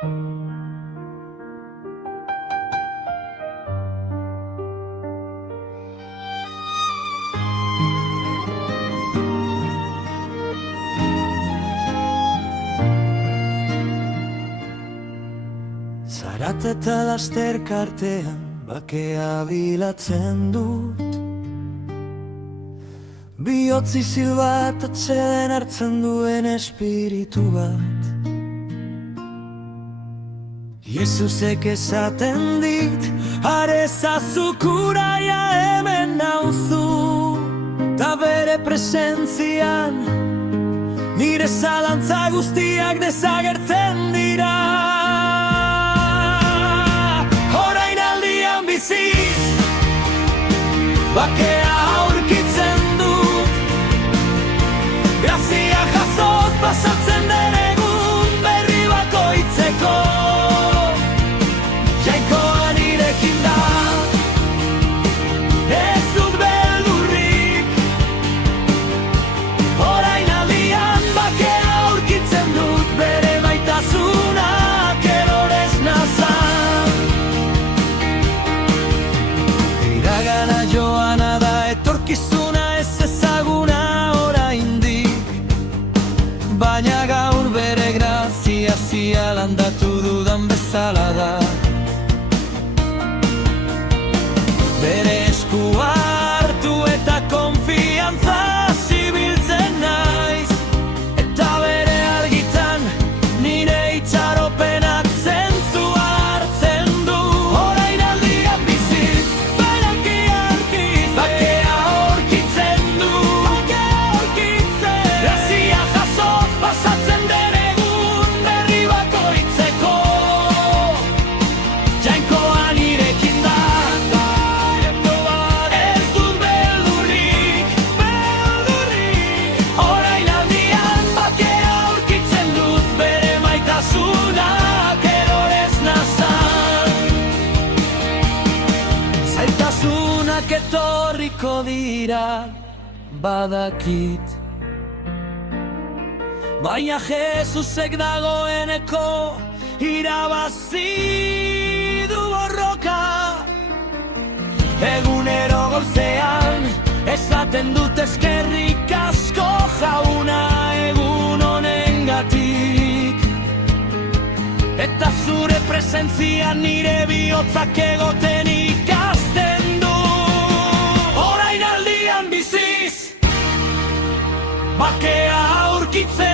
Zarat eta lasterkartean bakea bilatzen dut, bihotz isil bat atseden hartzen duen espiritu bat. Jesusek esaten dit, are zazukuraia hemen nauzu, ta bere presentzian nire zalantza guztiak desagertzen dira. Orainaldian biziz, bakea aurkitzen dut, grazia jasoz pasatzen den egun berri bakoitzeko. Jainkoa nirekin da, ez dut beldurrik. Orainaldian bakea aurkitzen dut, bere maitasunak erorez nazan. Iragana joana da, etorkizuna ez ezaguna oraindik, baina gaur bere grazia zia landatu dudan bezala da. Bere esku hartu eta konfiantza zibiltzen naiz, eta bere argitan nire itxaropenak zentzua hartzen du. Orainaldian biziz, beraki arkiz, bakea aurkitzen du, grazia jasoz pasatzen den egun berri bakoitzeko. Jainkoa nirekin da, ez dut beldurrik. Orainaldian bakea aurkitzen dut, bere maitasunak erorez nazan. Zailtasunak etorriko dira, badakit, baina Jesusek dagoeneko irabazi du borroka. Egunero goizean esaten dut eskerrik asko jauna egun honengatik, eta zure presentzian nire bihotzak egoten ikasten du. Orainaldian biziz, bakea aurkitzen